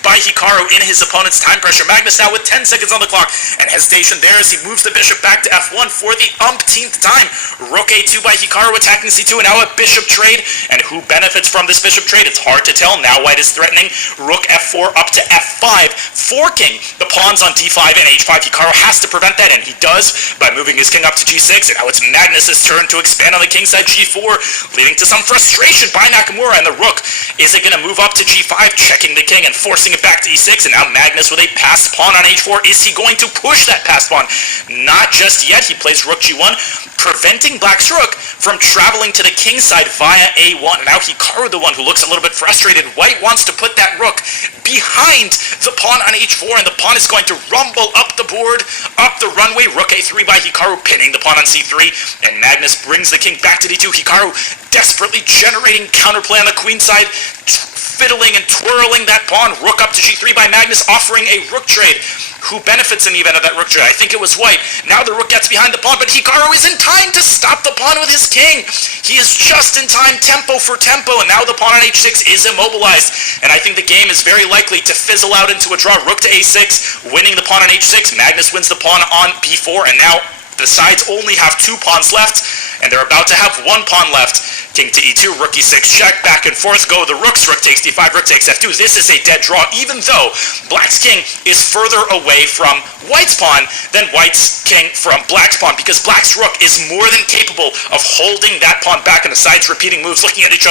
by Hikaru in his opponent's time pressure. Magnus now with 10 seconds on the clock, and hesitation there as he moves the bishop back to f1 for the umpteenth time. Rook a2 by Hikaru attacking c2, and now a bishop trade. And who benefits from this bishop trade? It's hard to tell. Now white is threatening. Rook f4 up to f5, forking the pawns on d5 and h5. Hikaru has to prevent that, and he does by moving his king up to g6. And now it's Magnus's turn to expand on the king side g4, leading to some frustration by Nakamura. And the rook is it going to move up to g5, checking the king and forcing it back to e6. And now Magnus with a passed pawn on h4. Is he going to push that passed pawn? Not just yet. He plays rook g1, preventing black's rook from traveling to the king side via a1. Now Hikaru, the one who looks a little bit frustrated. White wants to put that rook behind the pawn on h4, and the pawn is going to rumble up the board, up the runway. Rook a3 by Hikaru, pinning the pawn on c3, and Magnus brings the king back to d2. Hikaru desperately generating counterplay on the queen side, fiddling and twirling that pawn. Rook up to g3 by Magnus, offering a rook trade. Who benefits in the event of that rook trade? I think it was white. Now the rook gets behind the pawn, but Hikaru is in time to stop the pawn with his king. He is just in time, tempo for tempo, and now the pawn on h6 is immobilized. And I think the game is very likely to fizzle out into a draw. Rook to a6, winning the pawn on h6. Magnus wins the pawn on b4, and now the sides only have 2 pawns left, and they're about to have 1 pawn left. King to e2, rook e6, check, back and forth go the rooks. Rook takes d5, rook takes f2. This is a dead draw, even though black's king is further away from white's pawn than white's king from black's pawn, because black's rook is more than capable of holding that pawn back, and the sides repeating moves, looking at each other.